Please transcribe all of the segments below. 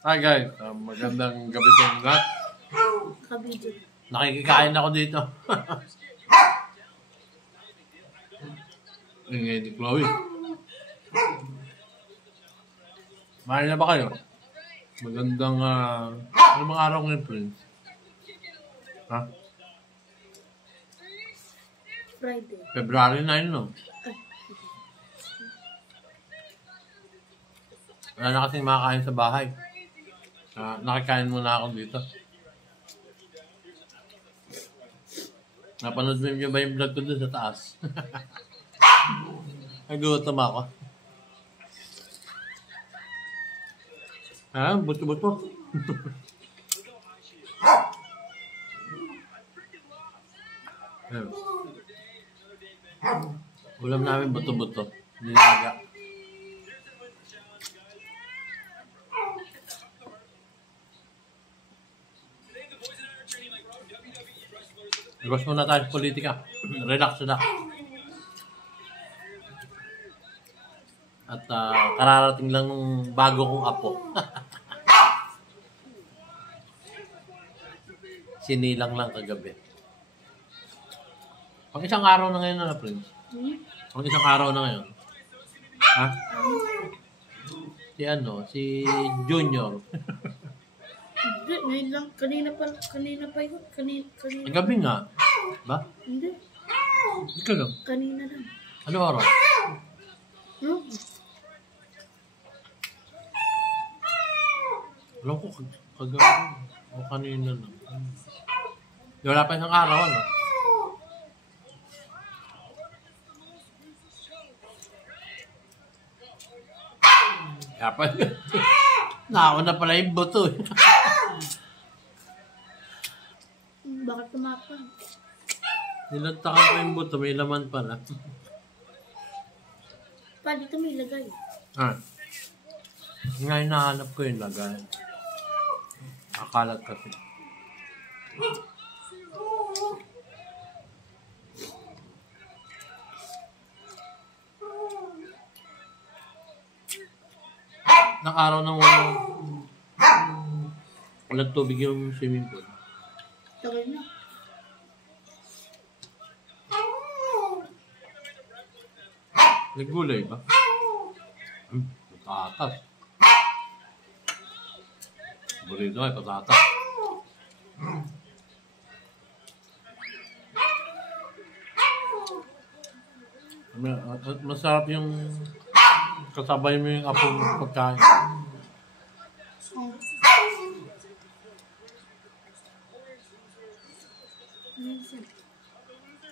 Hi guys, magandang gabi sa inyo lahat. Kabidyo. Nakikikain ako dito. Ingay ni Chloe. Kumain na ba kayo? Magandang, ano mga araw ngayon, Prince? Ha? Friday. February 9, no? Wala na kasing makakain sa bahay. Nakikain muna ako dito. Napanood mo ba yung vlog ko doon sa taas? Nagutom ako. Buto-buto. Ulam namin buto-buto. Nilaga. Iwas muna tayo sa politika. Relax na. At kararating lang ng bago kong apo. Sinilang lang kagabi. Pang isang araw na ngayon na, Prince. Pang isang araw na ngayon. Ha? Si Junior. Hindi, ngayon lang. Kanina pa yun. Kanina. Gabi nga. Ba? Hindi. Ikaw lang. Kanina lang. Ano araw? Alam ko, kagabi. O kanina lang. Wala pa isang araw, ano? Kaya pa. Nauna pala yung buto. Bakit tumapan? Nilantakan ko yung buto, may laman pala. Pa, dito may lagay. Nga hinahanap ko yung lagay. Akalat kasi. Nakaraw ng walang tubig yung swimming pool. Tagal na. Nagulay ba? Patatas. Burrito ay patatas. Masarap yung kasabay mo yung apo mo pagkain.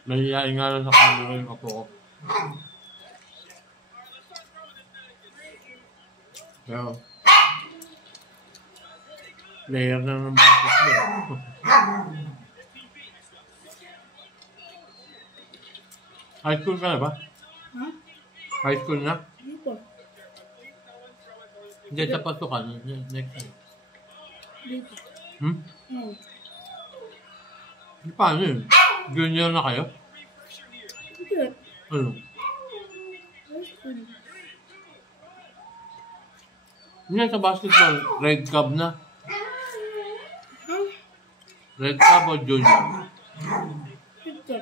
Nahihain nga lang sa camera yung apo ko. Pero, player na ng basketball. High school ka na ba? Ha? High school na? Hindi po. Hindi, sa pasukan. Next time. Dito. Paano yun? Junior na kayo? Hindi. Ano? Hindi sa basketball, red cup na. Red cup o junior? Dito.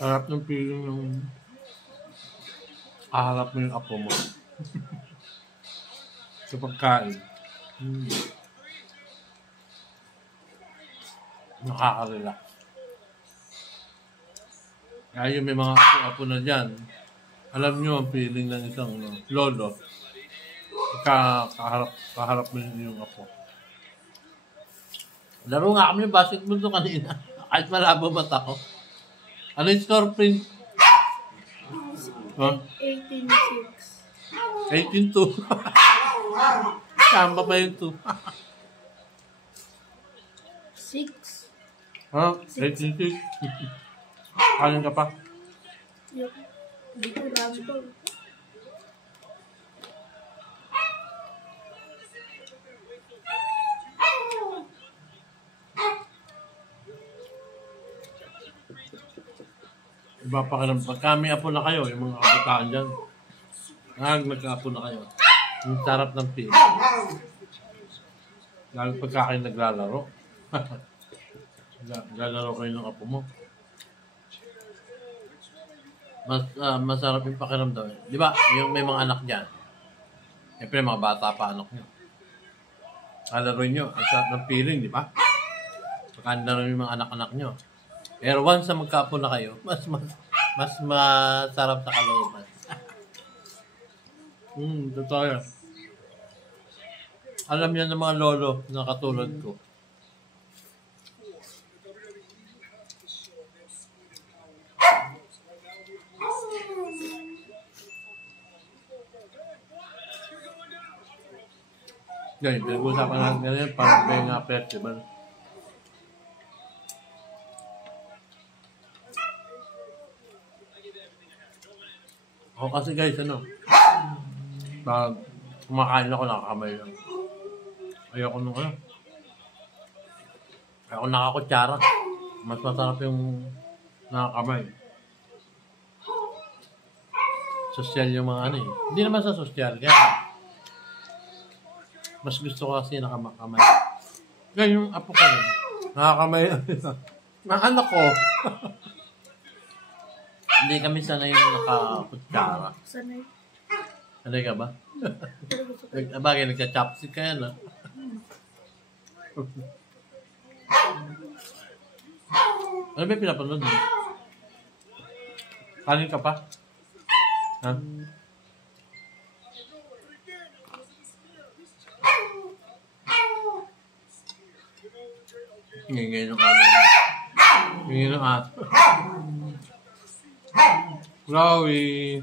Harap ng feeling ng kaharap mo yung apo mo. Sa pagkain. Nakaka-relax. Kaya yung may mga apo-apo na dyan, alam nyo ang feeling ng isang lolo. Kaharap mo yung apo. Laro nga kami yung basketball doon kanina. Kahit malabo mata ko. Ano yung score, Prince? 18-6. 18-2. Samba pa yung 2. 6. 18-6. Kanin ka pa? Dito, rami ko. Iba pa ka ng pagka may apo na kayo, yung mga kabataan dyan. Nagka-apo na kayo. Yung sarap ng feel. Lalo pagka kayo naglalaro. Naglalaro kayo ng apo mo. Masarap yung pakiramdam. Di ba? Yung may mga anak dyan. Siyempre, mga bata pa anak nyo. Kalaroin nyo. Ang sarap ng feeling, di ba? Pagkanda yung mga anak-anak nyo. Pero once na magkaapo na kayo, mas masarap sa kalooban. Totoo yan. Alam yan ng mga lolo na katulad ko. Yan, pinag-usapan natin ngayon parang may nga festival. Ako kasi guys, pag kumakain ako, nakakamay lang. Ayoko nung ayoko nakakutsara. Mas masarap yung nakakamay. Sosyal yung mga Hindi naman sa sosyal, kaya mas gusto ko kasi nakakamay. Kaya yung apo ko rin, nakakamay. Mga anak ko. Hindi kami sanay yung nakakutsara. Sanay. Sanay ka ba? Bagay, nagka-chopstick ka yan, Ano ba yung pinapanood mo? Kanin ka pa? Ha? Ngingay ng amin. Ngingay ng ato. Chloe.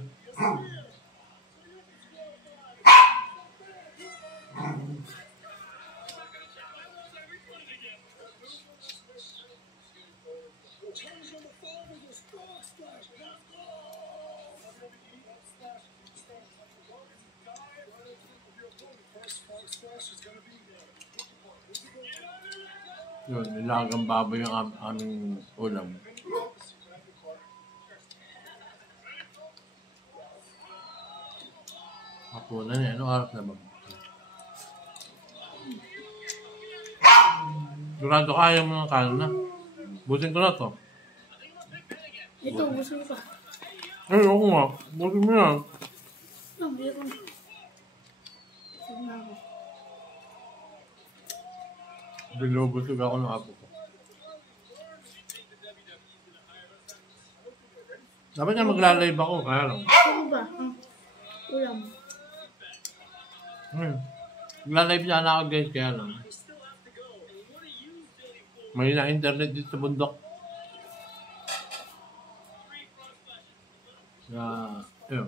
Yun, nilagang baboy yung aming ulam. Hapunan eh. Anong oras na ba? Durado kaya mo ng kanon na. Busin ko na to. Ito, gusto mo pa. Ay, ako nga. Busin mo yan. Hindi ko na. Sige na ako. Binubusog ako ng apo ko. Dapat nga magla-live ako, kaya lang. Ano ba? Ulam. Magla-live sana ako guys, kaya lang. May na-internet dito sa bundok. Ayun.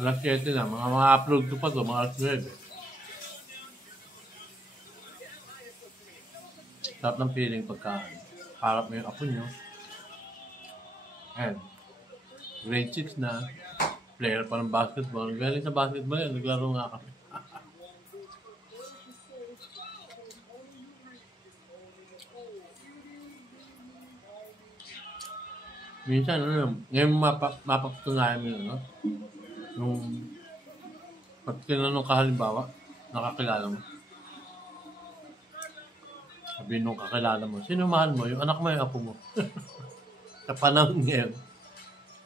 Alas 7 na. Mga upload ko pa to. Mga alas 9. Sarap ng feeling pagka harap mo yung apo nyo. And grade 6 na. Player pa ng basketball. Galing sa basketball yan. Naglaro nga kami. Minsan, ngayon mapapatunayan mo yun, Nung pag tinanong ka halimbawa, nakakilala mo. Sabi nung kakilala mo, sino mahal mo? Yung anak mo, yung apo mo. Sa panahon ngayon,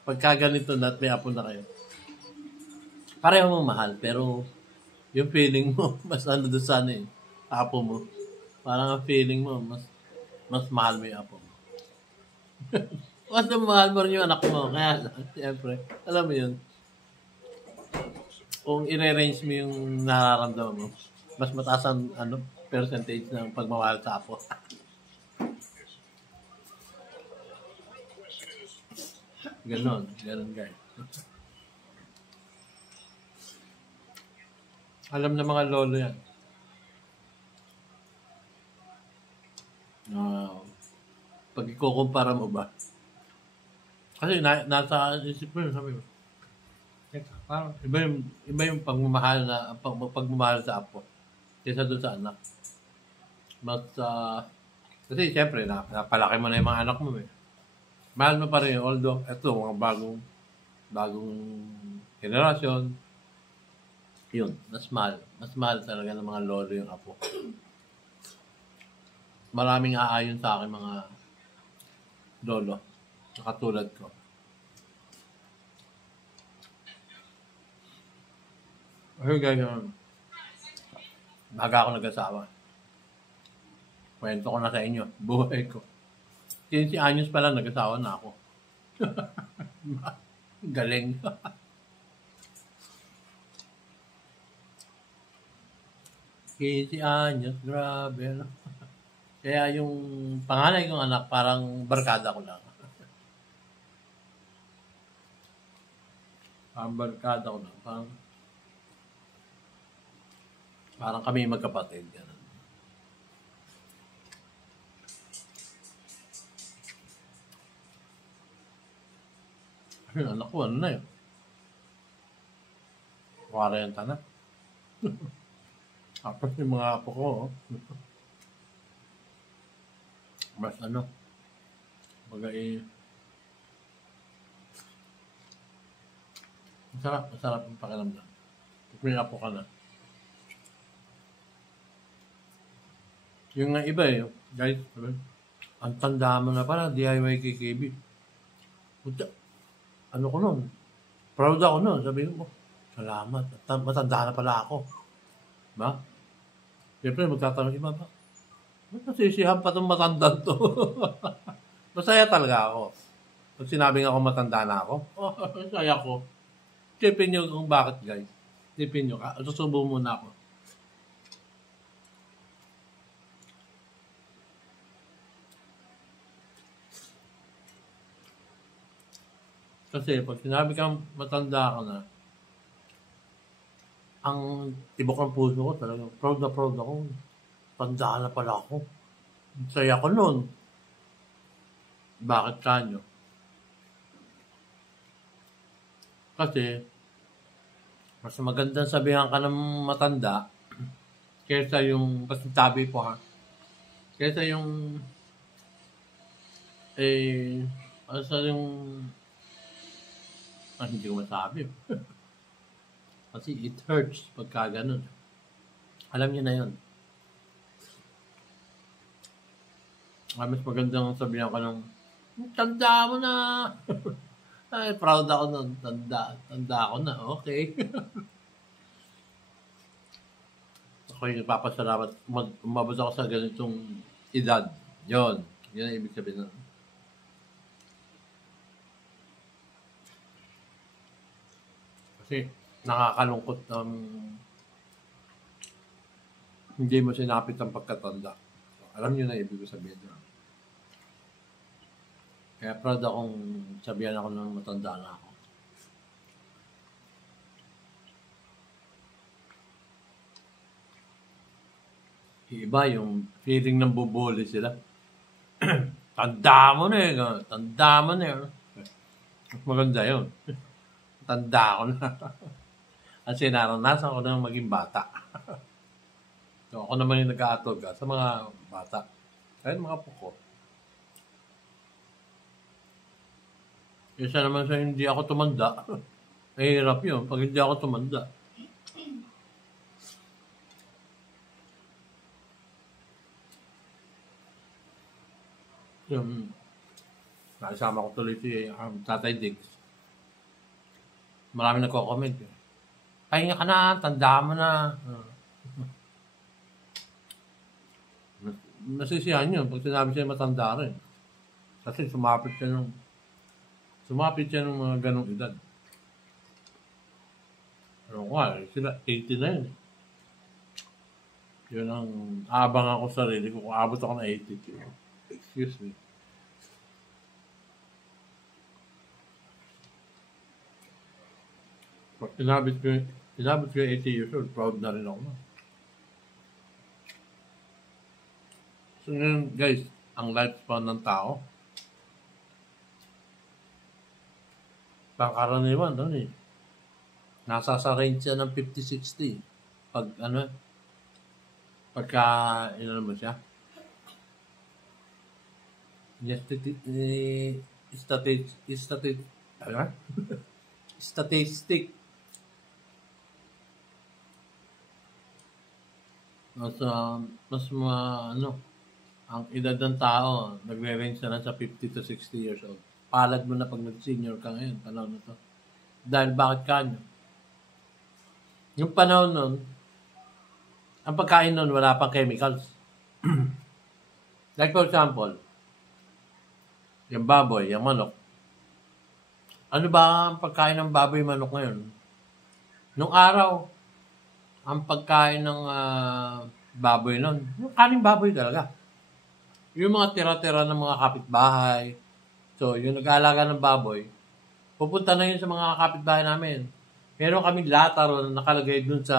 pagka ganito na at may apo na kayo, pareho mo mahal, pero yung feeling mo, mas doon sana apo mo. Parang ang feeling mo, mas mahal mo yung apo mo. Mas mahal mo rin yung anak mo. Kaya, siyempre, alam mo yun, kung i-range mo yung nararamdaman mo, mas mataas ang percentage ng pagmamahal sa apo. Ganon guys. Alam na mga lolo yan. Pag ikukumpara mo ba? Kasi nasa isip mo yun, sabi mo. Parang iba yung pagmamahal pagmamahal sa apo kaysa doon sa anak. Mas Kasi siyempre, napalaki mo na yung mga anak mo eh. Mahal mo pa rin, although, eto, mga bagong generasyon, yun, mas mahal. Mas mahal talaga ng mga lolo yung apo. Maraming aayon sa akin mga lolo, na katulad ko. Ayun ganyan, baga ako nag-asawa. Kwento ko na sa inyo, buhay ko. 15 anyos pa lang, nag-asawa na ako. Galing. 15 anyos, grabe. Ano? Kaya yung panganay kong anak, parang barkada ko lang. Parang barkada ko lang. Parang kami magkapatid. Ganun. Yung anak ko, ano na yun? 40 na. Tapos yung mga apo ko, oh, mas ano, bagay, masarap yung pakiramdam. Kung may apo ka na. Yung nga iba eh, guys, ang tanda mo na pala, DIY KKB. Puta, ano ko nun? Proud ako nun. Sabi ko, salamat. Matanda na pala ako. Ba? Siyempre, magtatanong iba ba? Ba't nasisihan pa itong matanda to? Masaya talaga ako. Pag sinabing ako matanda na ako, masaya ko. Isipin nyo kung bakit, guys. Isipin nyo, susubo muna ako. Kasi pag sinabi kang matanda ka na, ang tibok ng puso ko talaga, proud na proud ako. Tanda na pala ako. Saya ko nun. Bakit kanyo? Kasi, mas magandang sabihan ka ng matanda kaysa yung, kasi tabi po ha, kaysa yung, kaysa yung, hindi ko masabi. Kasi it hurts pagka ganun. Alam niyo na yun. Mas magandang sabihan ka ng, tanda mo na. Ay, proud ako nun. Tanda ako na. Okay. Ako'y nagpapasalamat. Umabot ako sa ganitong edad. Yun. Yun ang ibig sabihin nun. Kasi nakakalungkot hindi mo sinapit ang pagkatanda. Alam niyo na ibig sabihin na. Kaya proud akong sabihan ako ng matanda na ako. Iba yung feeling ng bubuli sila. Tanda mo na eh. Tanda mo na eh. Maganda yun. Tanda ko na. Kasi naranasan ko na maging bata. So, ako naman yung nag-aatog sa mga bata. Kahit mga puko. Isa naman sa hindi ako tumanda. Mahirap yun pag hindi ako tumanda. Yung nakasama ko tuloy si Tatay Diggs. Marami nagko-comment eh. Pahinga ka na, tanda mo na. Nasisiyahan yun pag sinabi siya matanda rin. Kasi sumapit siya ng mga ganong edad. Ano nga, sila 80 na yun. Yun ang abang ako sa sarili ko kung abot ako na 80. Excuse me. Pag inabot ko yung 80 years old, proud na rin ako na. So ngayon, guys, ang lifespan ng tao, pangkaraniwan, ano eh, nasa sa range siya ng 50-60. Pagka, mo siya, Ano? Statistic. Ano, ang edad ng tao, nagre-range na lang sa 50 to 60 years old. Palad mo na pag nag-senior ka ngayon, panahon na to. Dahil bakit kanya? Yung panahon nun, ang pagkain nun, wala pang chemicals. Like for example, yung baboy, yung manok. Ano ba ang pagkain ng baboy manok ngayon? Nung araw, ang pagkain ng baboy nun, yung kaning baboy talaga. Yung mga tira-tira ng mga kapitbahay. So, yung nag-aalaga ng baboy, pupunta na yun sa mga kapitbahay namin. Meron kaming lata ron na nakalagay dun sa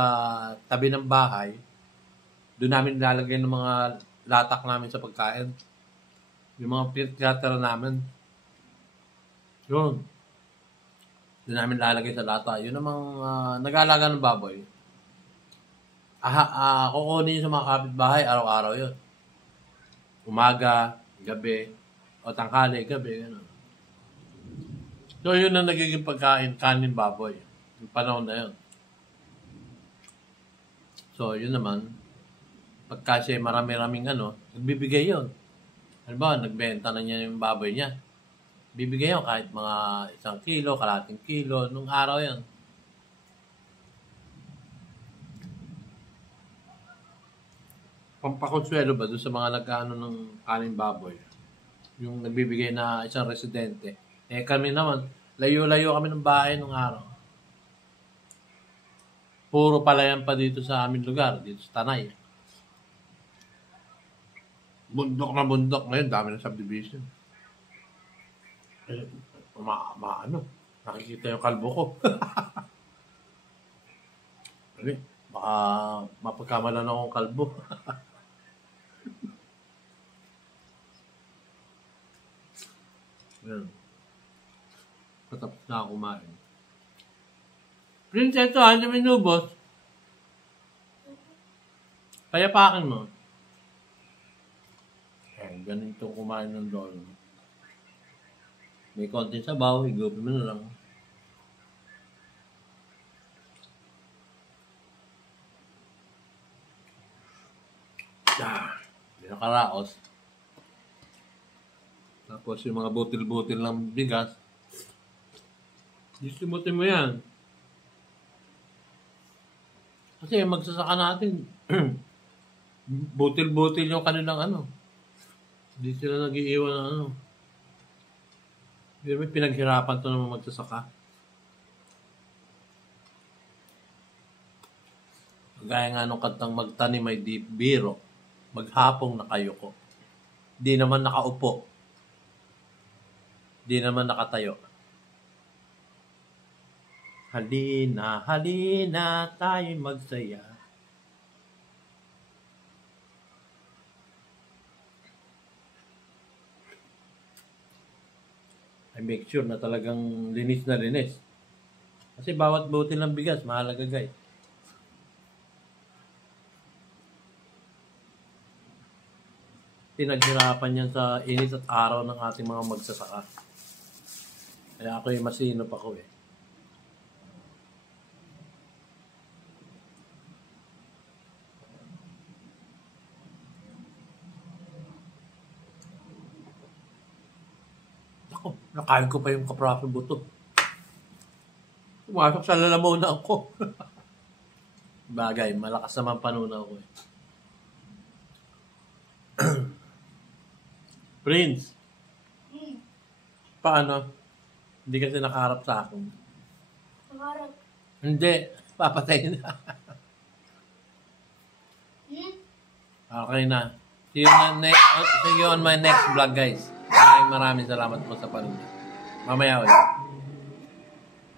tabi ng bahay. Doon namin nilalagay ng mga latak namin sa pagkain. Yung mga tira-tira namin. Yun. Doon namin lalagay sa lata. Yun namang nag-aalaga ng baboy. Kukunin sa mga kapitbahay, araw-araw yun. Umaga, gabi, o tanghali, gabi, gano'n. So, yun ang nagiging pagkain, kanin baboy. Yung panahon na yun. So, yun naman, pagka siya marami-raming nagbibigay yun. Ano ba, nagbenta na niya yung baboy niya. Bibigay yun kahit mga 1 kilo, kalating kilo, nung araw yan. Pampakonsuelo ba doon sa mga nag-ano ng kanin baboy? Yung nagbibigay na isang residente. Kami naman, layo-layo kami ng bahay nung araw. Puro palayan pa dito sa aming lugar, dito sa Tanay. Bundok na bundok. Ngayon, dami ng subdivision. Nakikita yung kalbo ko. Baka mapagkamalan akong kalbo. Yan. Patapos na ako kumain. Prinseso, ano may nubos? Payapakin mo. Ganito kumain ng lolo. May konting sabaw, higupin mo na lang. Hindi nakaraos. Tapos yung mga butil-butil ng bigas, distributin mo yan. Kasi magsasaka natin, butil-butil yung kanilang Hindi sila nag-iiwan ng Hindi may pinaghirapan to naman magsasaka. Gaya nga nung kantang magtanim may deep biro, maghapong nakayuko. Di naman nakaupo. Di naman nakatayo. Halina, halina, tayo magsaya. I make sure na talagang linis na linis. Kasi bawat butil ng bigas, mahalaga guys. Pinaghirapan yan sa init at araw ng ating mga magsasaka. Kaya ako yung masinop ako eh. Ako, nakain ko pa yung kapraso buto. Pumasok sa lalamunan ko. Bagay, malakas naman panunaw ko eh. Prince. Paano? Hindi kasi nakaharap sa akin. Nakaharap. Hindi. Papatay na. Okay na. See you on my next vlog guys. Maraming salamat po sa panonood. Mamaya ulit.